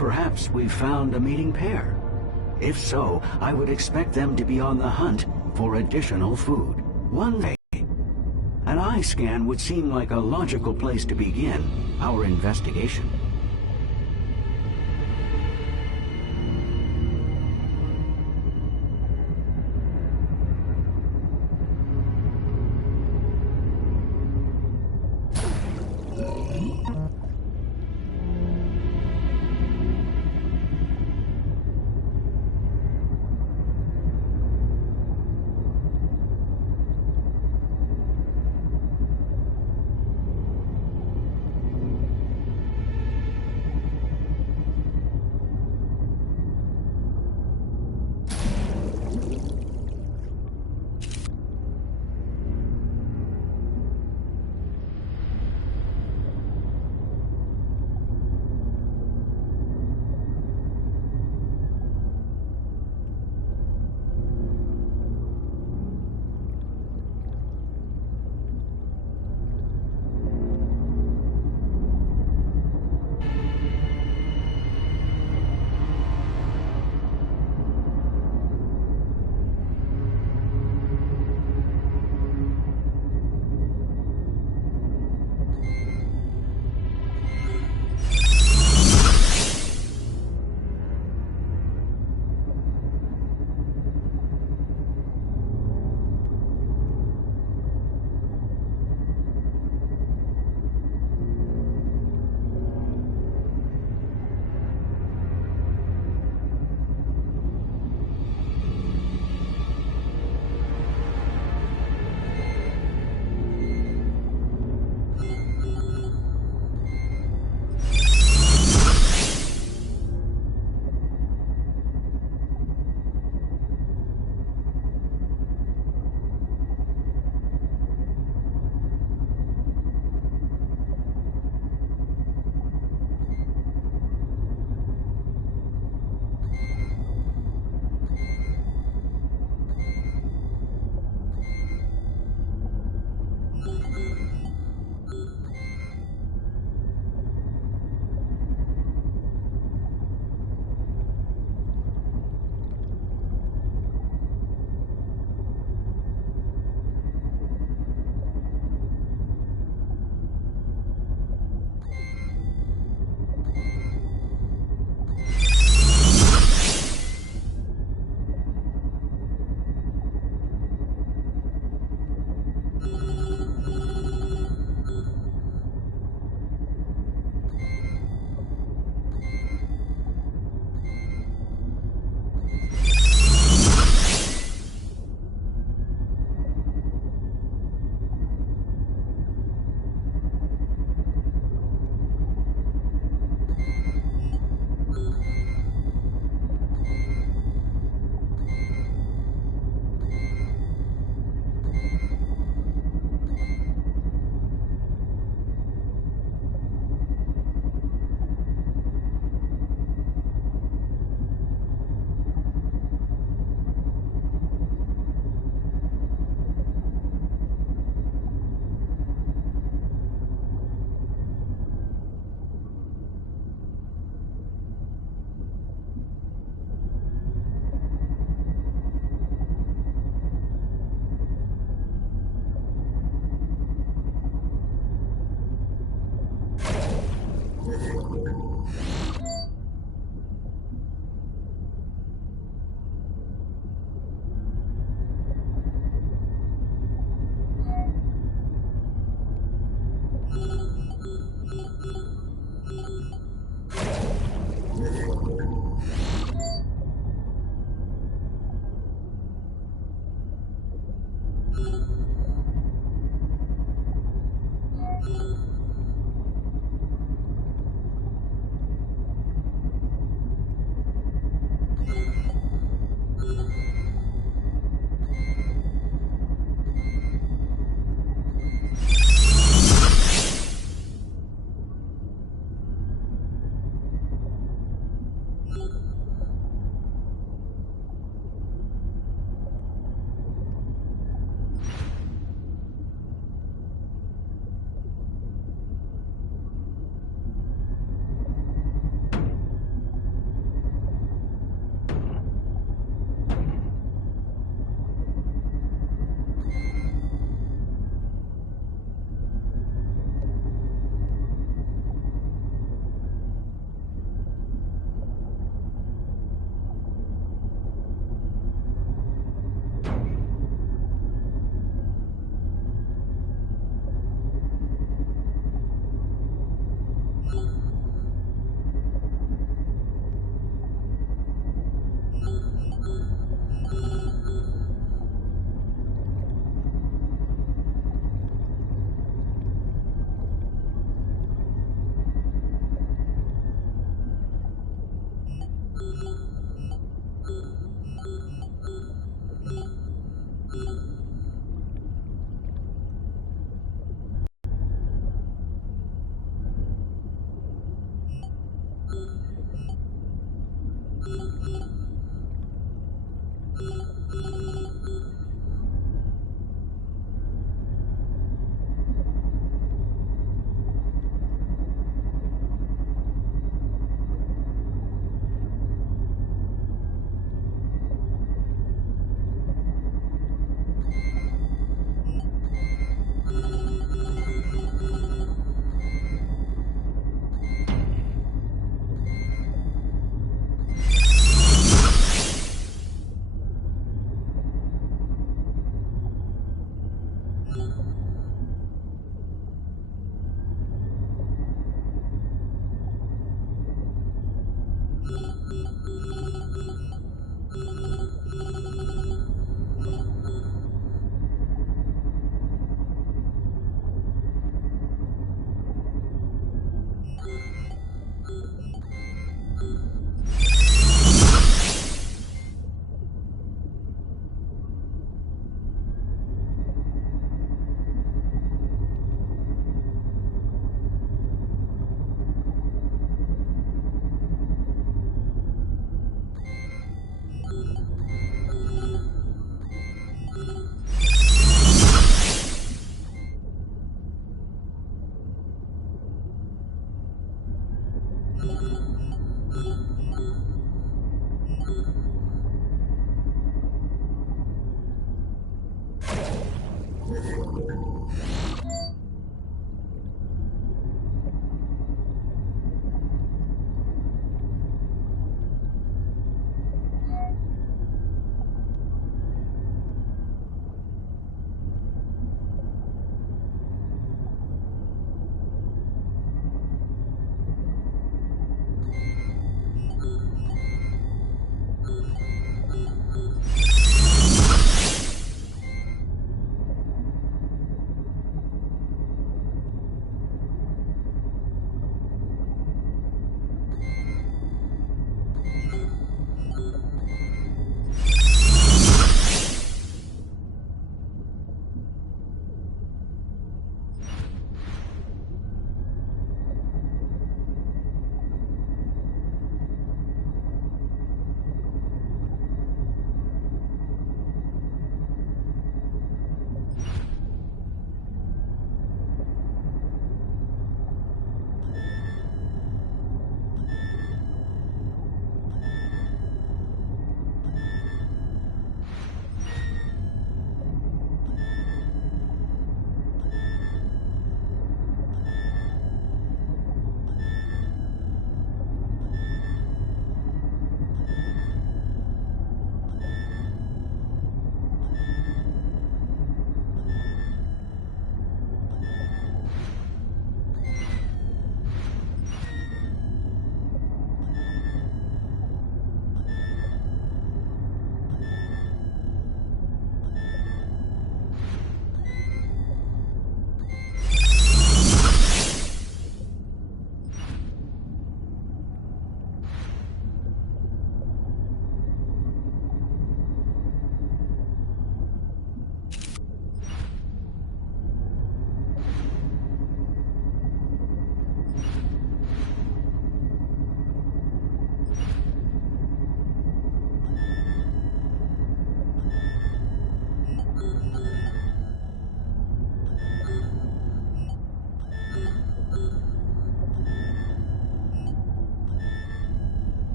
Perhaps we've found a mating pair. If so, I would expect them to be on the hunt for additional food. One day, an eye scan would seem like a logical place to begin our investigation.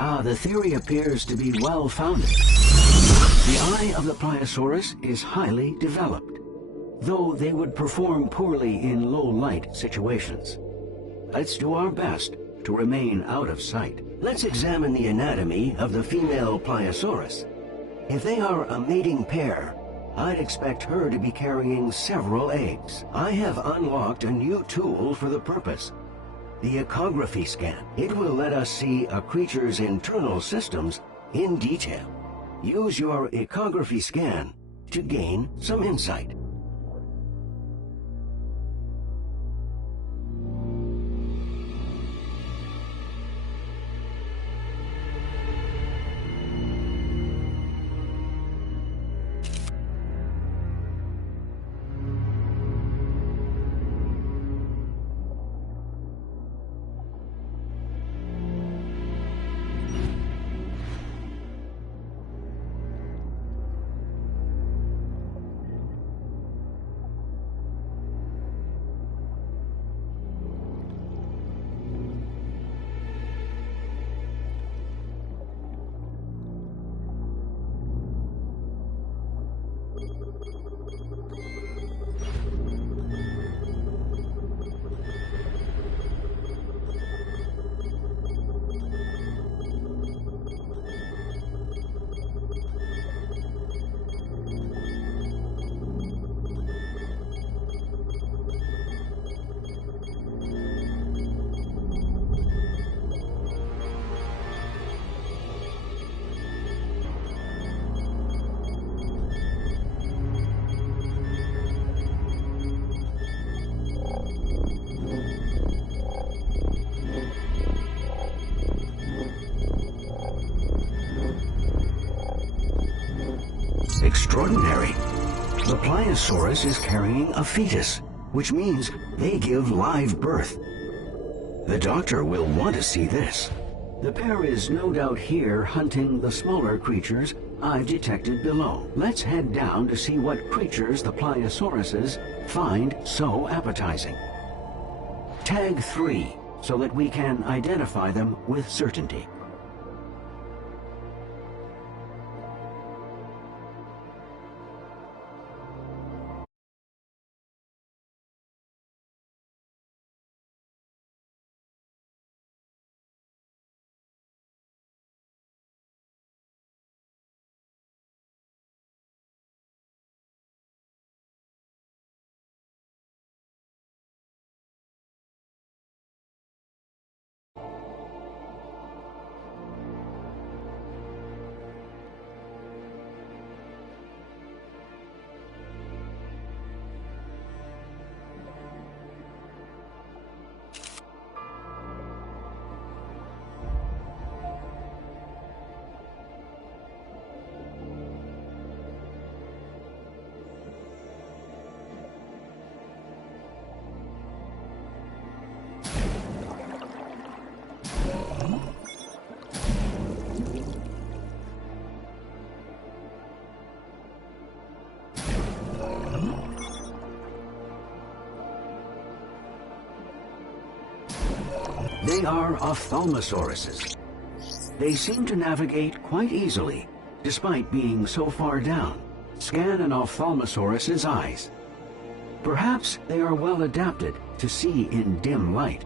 Ah, the theory appears to be well-founded. The eye of the Pliosaurus is highly developed, though they would perform poorly in low-light situations. Let's do our best to remain out of sight. Let's examine the anatomy of the female Pliosaurus. If they are a mating pair, I'd expect her to be carrying several eggs. I have unlocked a new tool for the purpose. The ecography scan. It will let us see a creature's internal systems in detail. Use your ecography scan to gain some insight. Extraordinary. The Pliosaurus is carrying a fetus. which means they give live birth. The doctor will want to see this. The pair is no doubt here hunting the smaller creatures I've detected below. Let's head down to see what creatures the Pliosauruses find so appetizing. Tag 3, so that we can identify them with certainty. They are ophthalmosauruses. They seem to navigate quite easily, despite being so far down. Scan an ophthalmosaurus's eyes. Perhaps they are well adapted to see in dim light.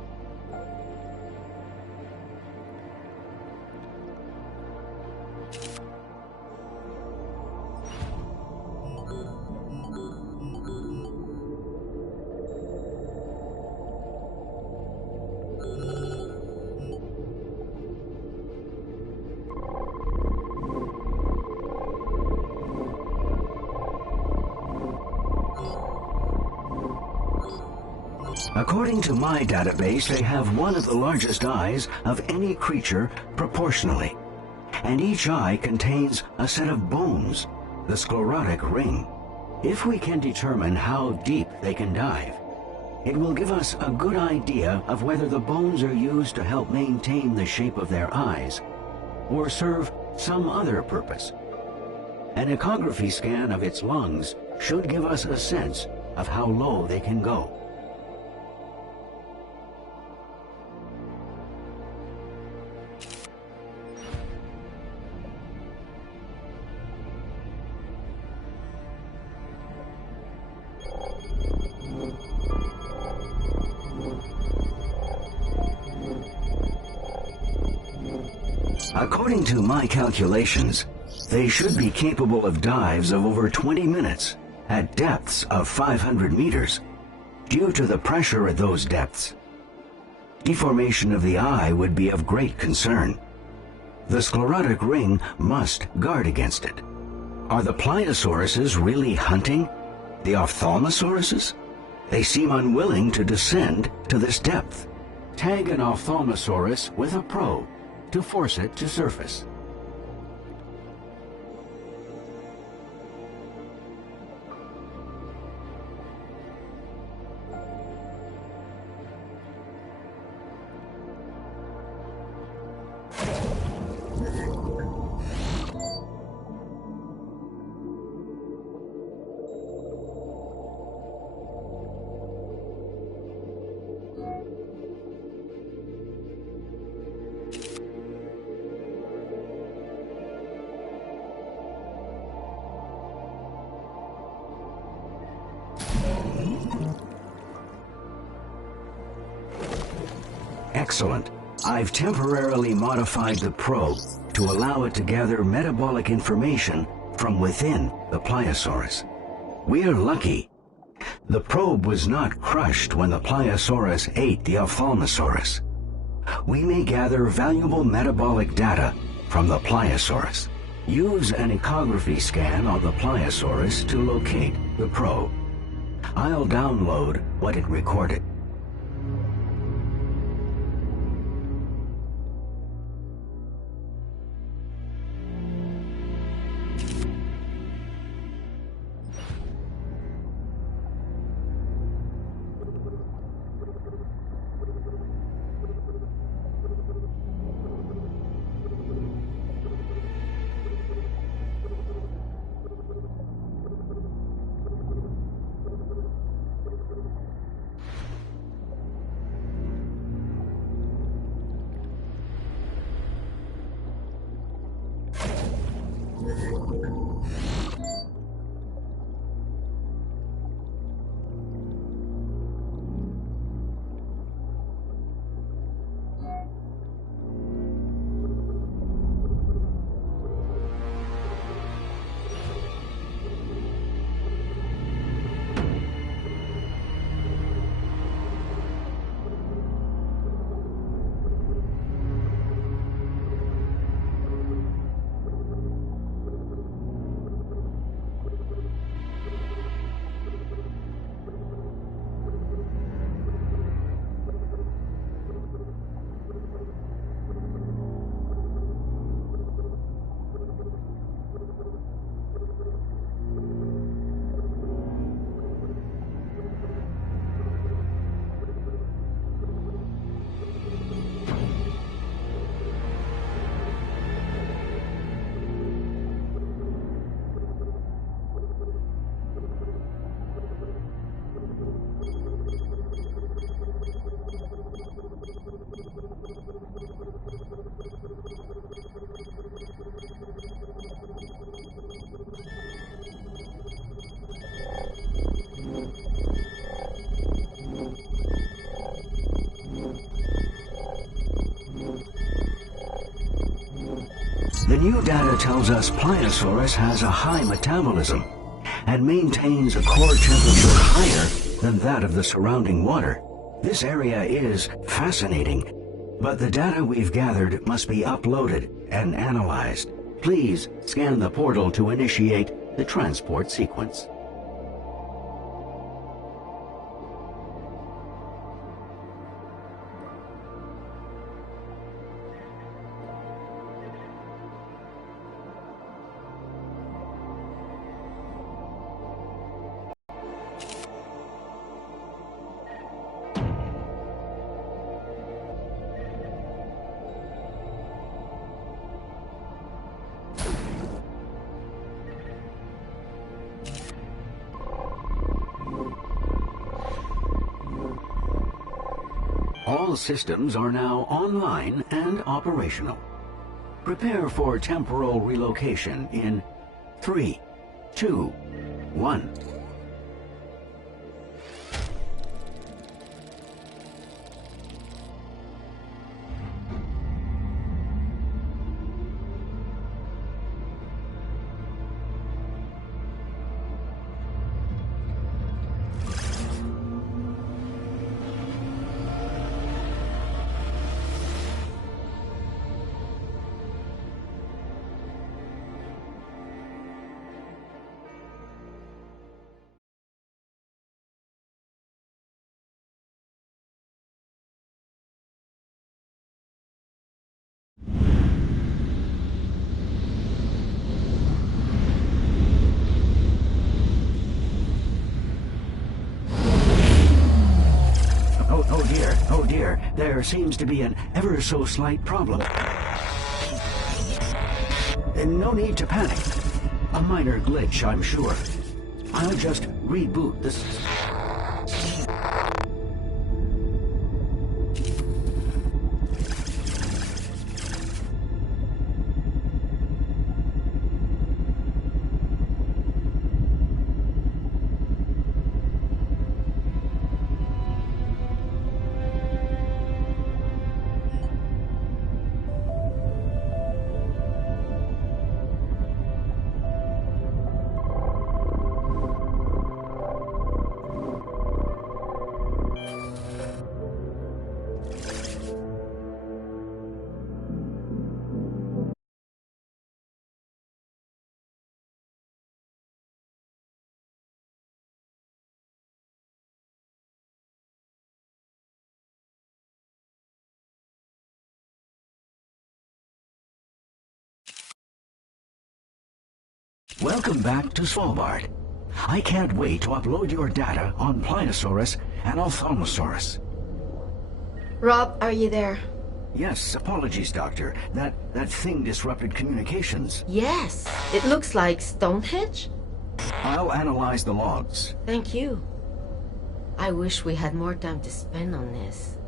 According to my database, they have one of the largest eyes of any creature proportionally, and each eye contains a set of bones, the sclerotic ring. If we can determine how deep they can dive, it will give us a good idea of whether the bones are used to help maintain the shape of their eyes or serve some other purpose. An echography scan of its lungs should give us a sense of how low they can go. According to my calculations, they should be capable of dives of over 20 minutes at depths of 500 meters. Due to the pressure at those depths, deformation of the eye would be of great concern. The sclerotic ring must guard against it. Are the Pliosauruses really hunting the ophthalmosauruses? They seem unwilling to descend to this depth. Tag an ophthalmosaurus with a probe to force it to surface. Excellent. I've temporarily modified the probe to allow it to gather metabolic information from within the Pliosaurus. We're lucky. The probe was not crushed when the Pliosaurus ate the Ophthalmosaurus. We may gather valuable metabolic data from the Pliosaurus. Use an echography scan on the Pliosaurus to locate the probe. I'll download what it recorded. new data tells us Pliosaurus has a high metabolism and maintains a core temperature higher than that of the surrounding water. This area is fascinating, but the data we've gathered must be uploaded and analyzed. Please scan the portal to initiate the transport sequence. All systems are now online and operational. Prepare for temporal relocation in 3, 2, 1. Oh dear, there seems to be an ever so slight problem. No need to panic. A minor glitch, I'm sure. I'll just reboot this. Welcome back to Svalbard. I can't wait to upload your data on Pliosaurus and Ophthalmosaurus. Rob, are you there? Yes, apologies, Doctor. That thing disrupted communications. Yes, it looks like Stonehenge. I'll analyze the logs. Thank you. I wish we had more time to spend on this.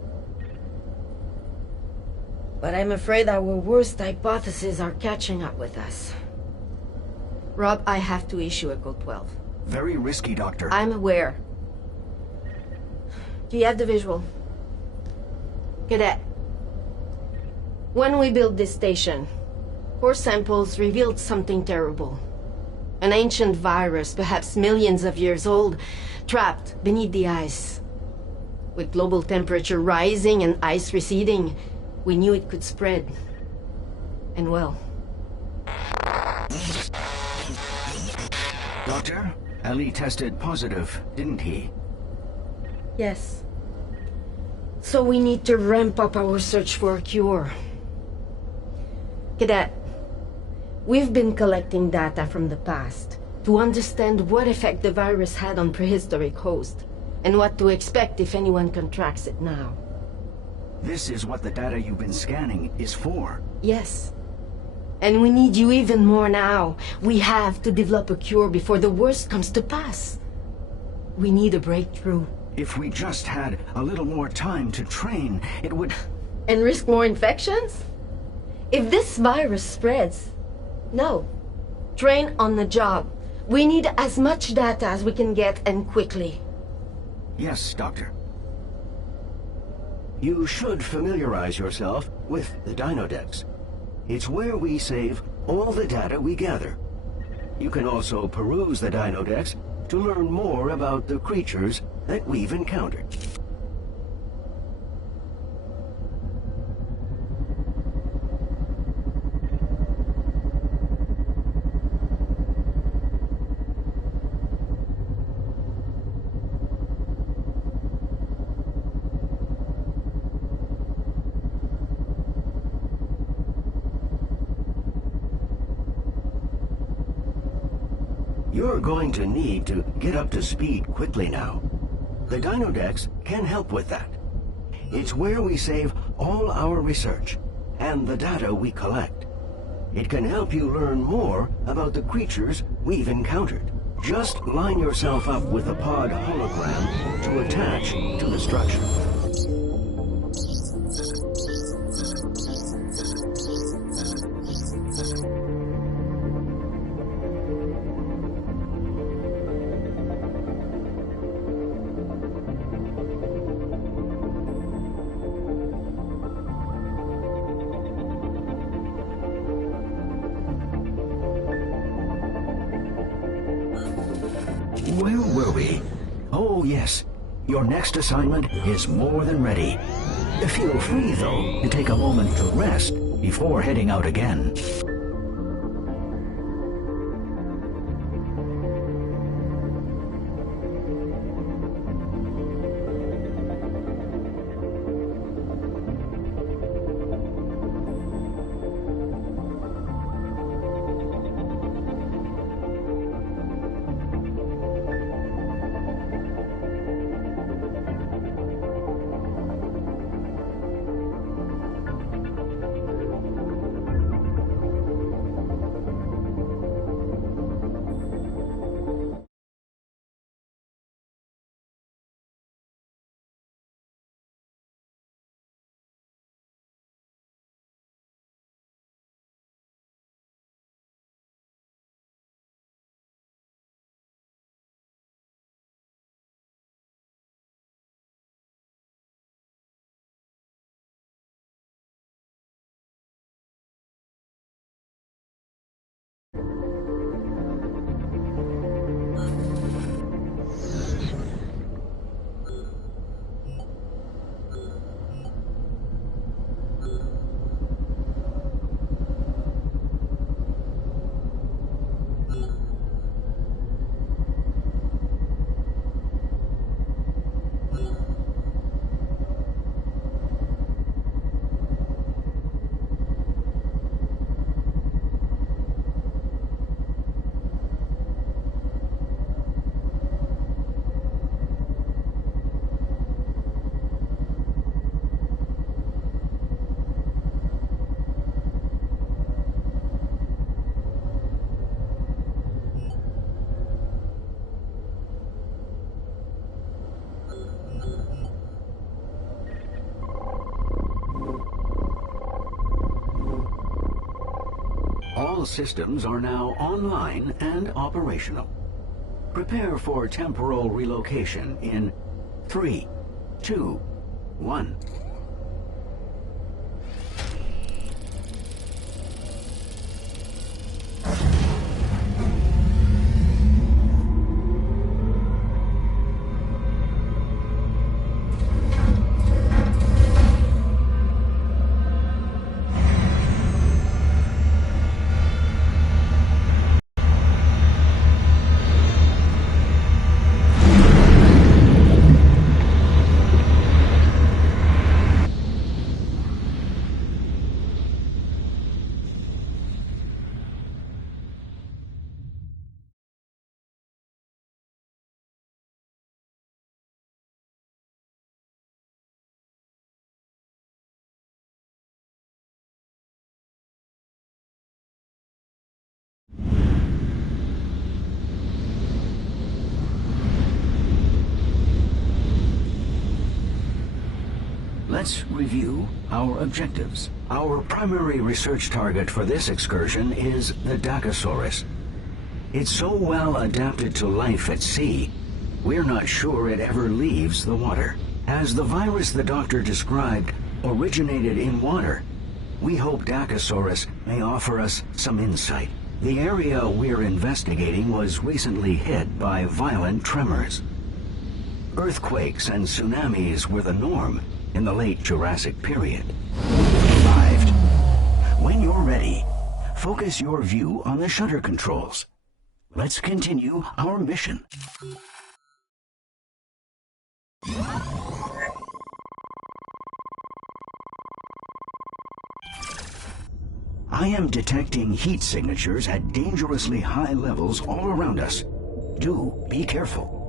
But I'm afraid our worst hypotheses are catching up with us. Rob, I have to issue a Code 12. Very risky, Doctor. I'm aware. Do you have the visual? Cadet. When we built this station, core samples revealed something terrible. An ancient virus, perhaps millions of years old, trapped beneath the ice. With global temperature rising and ice receding, we knew it could spread. And well... Doctor, Ali tested positive, didn't he? Yes. So we need to ramp up our search for a cure. Cadet, we've been collecting data from the past to understand what effect the virus had on prehistoric hosts, and what to expect if anyone contracts it now. This is what the data you've been scanning is for. Yes. And we need you even more now. We have to develop a cure before the worst comes to pass. We need a breakthrough. If we just had a little more time to train, it would... And risk more infections? If this virus spreads... No. Train on the job. We need as much data as we can get, and quickly. Yes, Doctor. You should familiarize yourself with the Dinodex. It's where we save all the data we gather. You can also peruse the Dinodex to learn more about the creatures that we've encountered. You're going to need to get up to speed quickly now. The Dinodex can help with that. It's where we save all our research and the data we collect. It can help you learn more about the creatures we've encountered. Just line yourself up with the pod hologram to attach to the structure. Where were we? Oh, yes. Your next assignment is more than ready. Feel free, though, to take a moment to rest before heading out again. All systems are now online and operational. Prepare for temporal relocation in 3, 2, 1. Let's review our objectives. Our primary research target for this excursion is the Dakosaurus. It's so well adapted to life at sea, we're not sure it ever leaves the water. As the virus the doctor described originated in water, We hope Dakosaurus may offer us some insight. The area we're investigating was recently hit by violent tremors. Earthquakes and tsunamis were the norm in the late Jurassic period. Arrived. When you're ready, focus your view on the shutter controls. Let's continue our mission. I am detecting heat signatures at dangerously high levels all around us. Do be careful.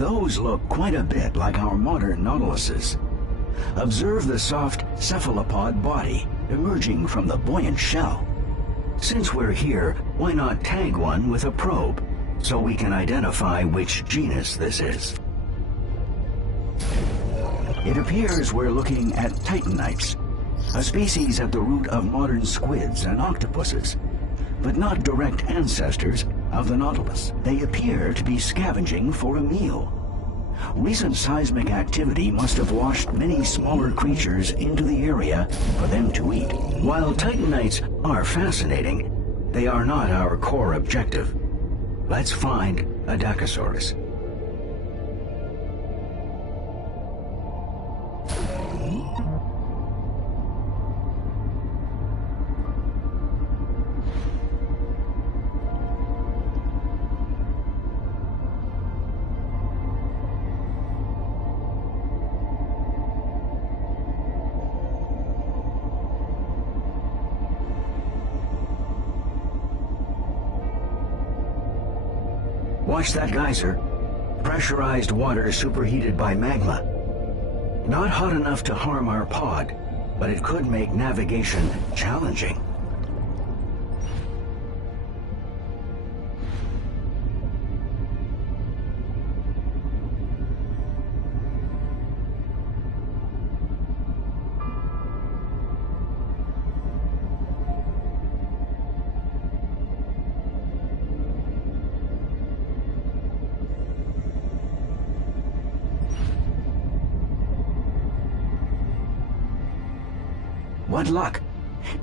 Those look quite a bit like our modern Nautiluses. Observe the soft cephalopod body emerging from the buoyant shell. Since we're here, why not tag one with a probe so we can identify which genus this is? It appears we're looking at Titanites, a species at the root of modern squids and octopuses, but not direct ancestors of the Nautilus. They appear to be scavenging for a meal. Recent seismic activity must have washed many smaller creatures into the area for them to eat. While Titanites are fascinating, they are not our core objective. Let's find a Dakosaurus. Watch that geyser. Pressurized water superheated by magma. Not hot enough to harm our pod, but it could make navigation challenging. What luck!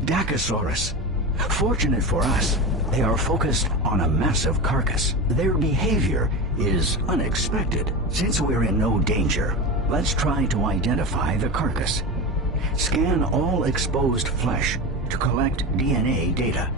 Dakosaurus. Fortunate for us, they are focused on a massive carcass. Their behavior is unexpected. Since we're in no danger, let's try to identify the carcass. Scan all exposed flesh to collect DNA data.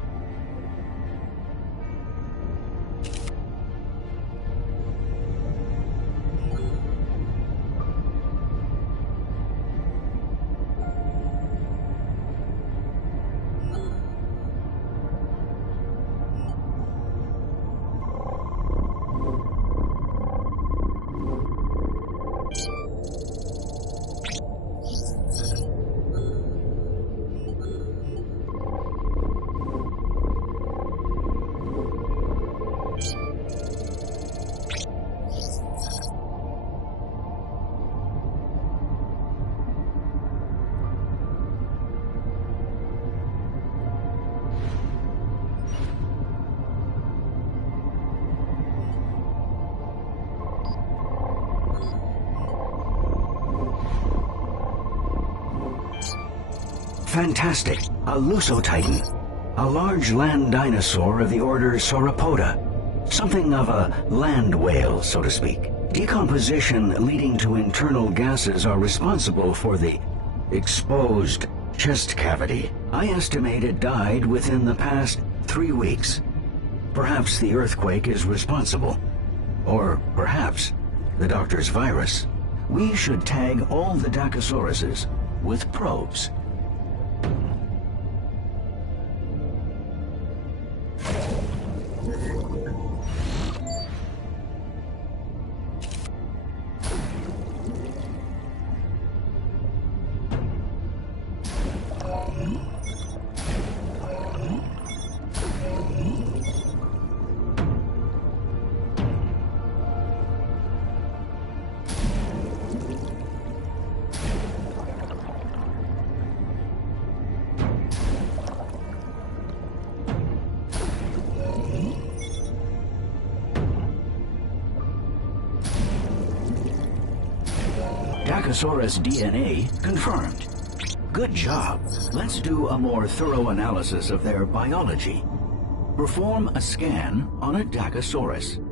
Fantastic! A Lusotitan. A large land dinosaur of the order Sauropoda. Something of a land whale, so to speak. Decomposition leading to internal gases are responsible for the exposed chest cavity. I estimate it died within the past 3 weeks. Perhaps the earthquake is responsible. Or perhaps the doctor's virus. We should tag all the Dacosauruses with probes. Dacosaurus DNA confirmed. Good job. Let's do a more thorough analysis of their biology. Perform a scan on a Dacosaurus.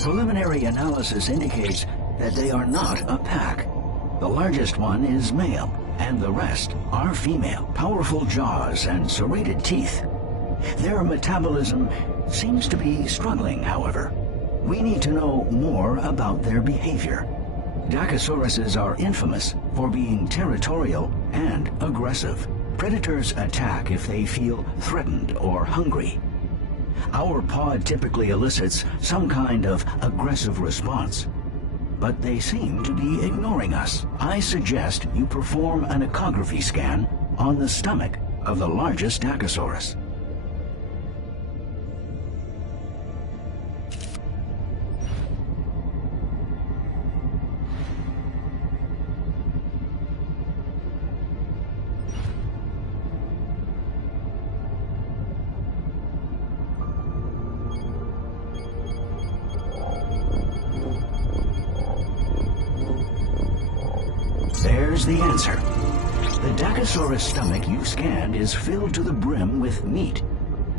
Preliminary analysis indicates that they are not a pack. The largest one is male, and the rest are female. Powerful jaws and serrated teeth. Their metabolism seems to be struggling, however. We need to know more about their behavior. Dacosauruses are infamous for being territorial and aggressive. Predators attack if they feel threatened or hungry. Our pod typically elicits some kind of aggressive response, but they seem to be ignoring us. I suggest you perform an echography scan on the stomach of the largest Dacosaurus. There's the answer. The Dacosaurus stomach you scanned is filled to the brim with meat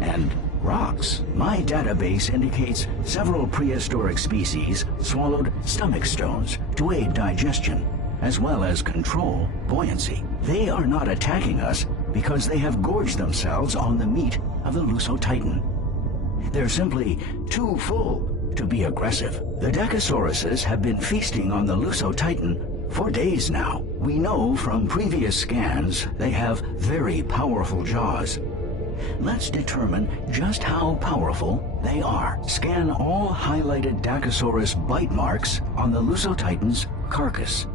and rocks. My database indicates several prehistoric species swallowed stomach stones to aid digestion, as well as control buoyancy. They are not attacking us because they have gorged themselves on the meat of the Lusotitan. They're simply too full to be aggressive. The Dacosauruses have been feasting on the Lusotitan for days now. We know from previous scans they have very powerful jaws. Let's determine just how powerful they are. Scan all highlighted Dacosaurus bite marks on the Lusotitan's carcass.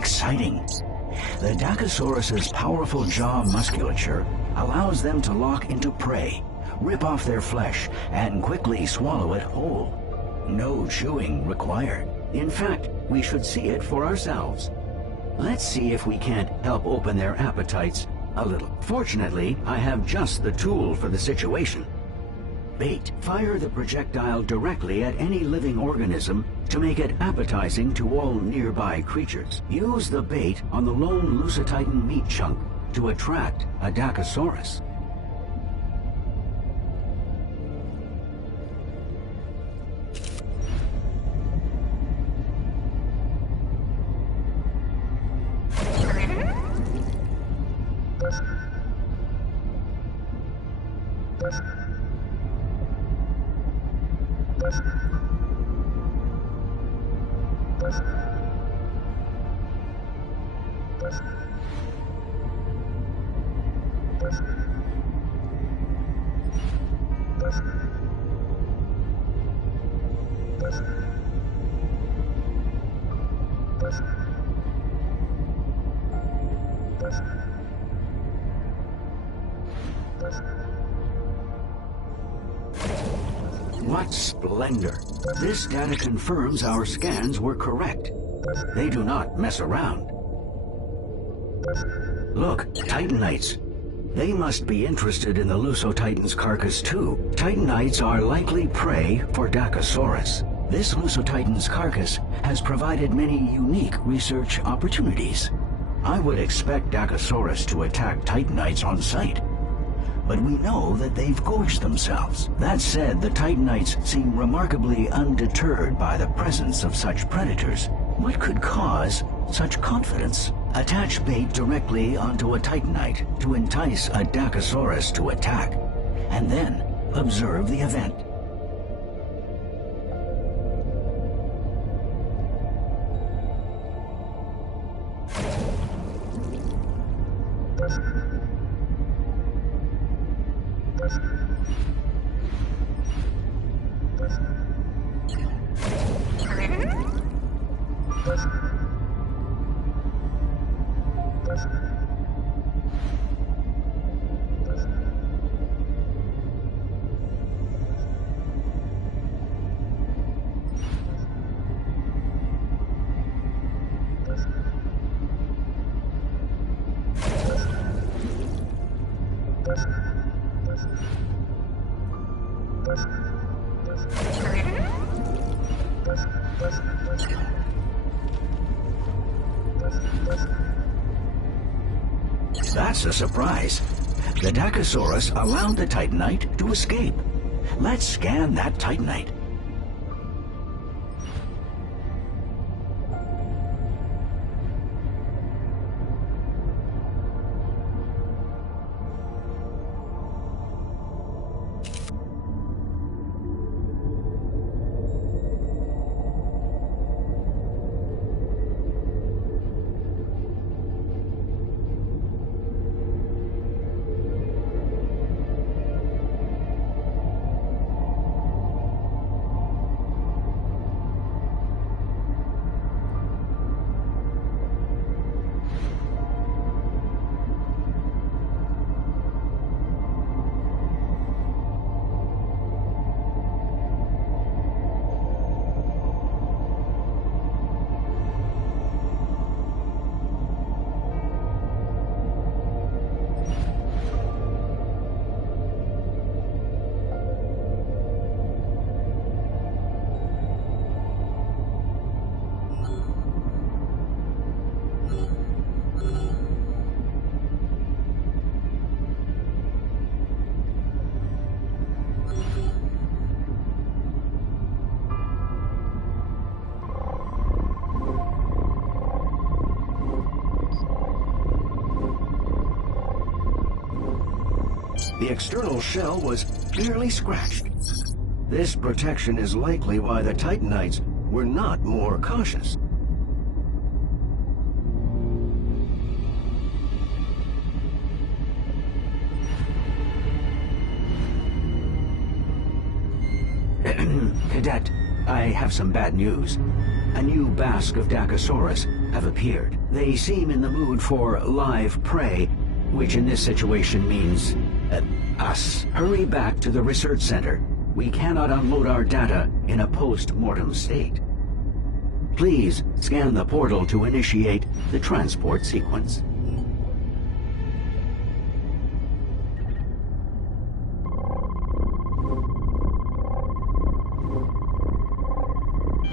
exciting. The Dacosaurus's powerful jaw musculature allows them to lock into prey, rip off their flesh, and quickly swallow it whole. No chewing required. In fact, we should see it for ourselves. Let's see if we can't help open their appetites a little. Fortunately, I have just the tool for the situation. Bait. Fire the projectile directly at any living organism to make it appetizing to all nearby creatures. Use the bait on the lone Lusotitan meat chunk to attract a Dacosaurus. What splendor! This data confirms our scans were correct. They do not mess around. Look, Titanites. They must be interested in the Lusotitan's carcass too. Titanites are likely prey for Dacosaurus. This Lusotitan's carcass has provided many unique research opportunities. I would expect Dacosaurus to attack Titanites on sight, but we know that they've gorged themselves. That said, the Titanites seem remarkably undeterred by the presence of such predators. What could cause such confidence? Attach bait directly onto a Titanite to entice a Dacosaurus to attack, and then observe the event. That's a surprise. The Dacosaurus allowed the Titanite to escape. Let's scan that Titanite. The external shell was barely scratched. This protection is likely why the Titanites were not more cautious. Cadet, I have some bad news. A new Basque of Dacosaurus have appeared. They seem in the mood for live prey, which in this situation means us. Hurry back to the research center. We cannot unload our data in a post-mortem state. Please scan the portal to initiate the transport sequence.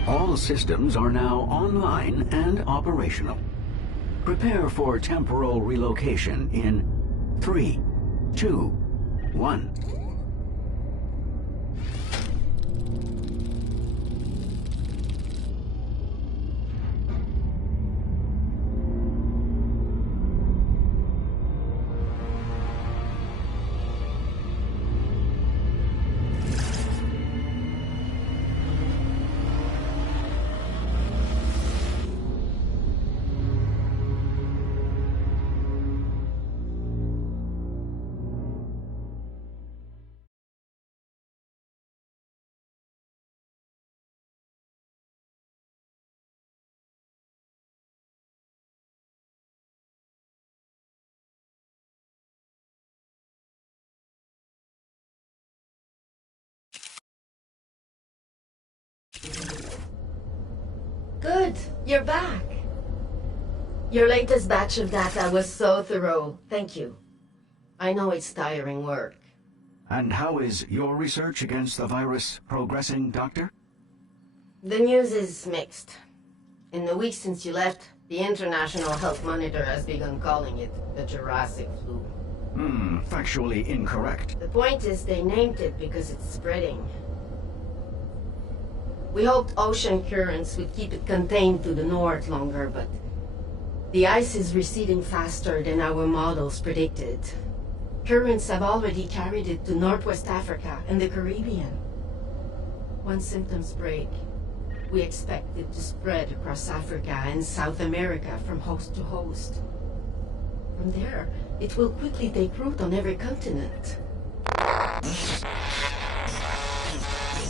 All systems are now online and operational. Prepare for temporal relocation in 3, 2, 1. Good, you're back. Your latest batch of data was so thorough. Thank you. I know it's tiring work. And how is your research against the virus progressing, Doctor? The news is mixed. In the week since you left, the International Health Monitor has begun calling it the Jurassic flu. Factually incorrect. The point is they named it because it's spreading. We hoped ocean currents would keep it contained to the north longer, but the ice is receding faster than our models predicted. Currents have already carried it to Northwest Africa and the Caribbean. Once symptoms break, we expect it to spread across Africa and South America from host to host. From there, it will quickly take root on every continent.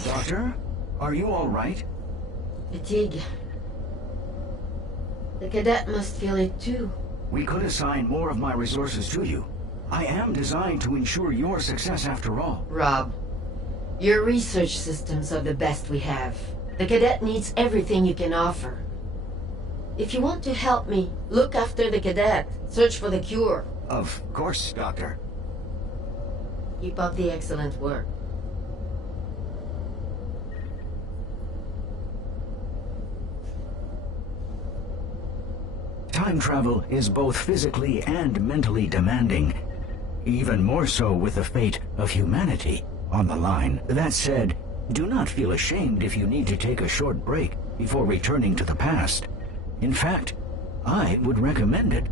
Doctor? Are you all right? Fatigue. The cadet must feel it too. We could assign more of my resources to you. I am designed to ensure your success after all. Rob, your research systems are the best we have. The cadet needs everything you can offer. If you want to help me, look after the cadet. Search for the cure. Of course, Doctor. Keep up the excellent work. Time travel is both physically and mentally demanding, even more so with the fate of humanity on the line. That said, do not feel ashamed if you need to take a short break before returning to the past. In fact, I would recommend it.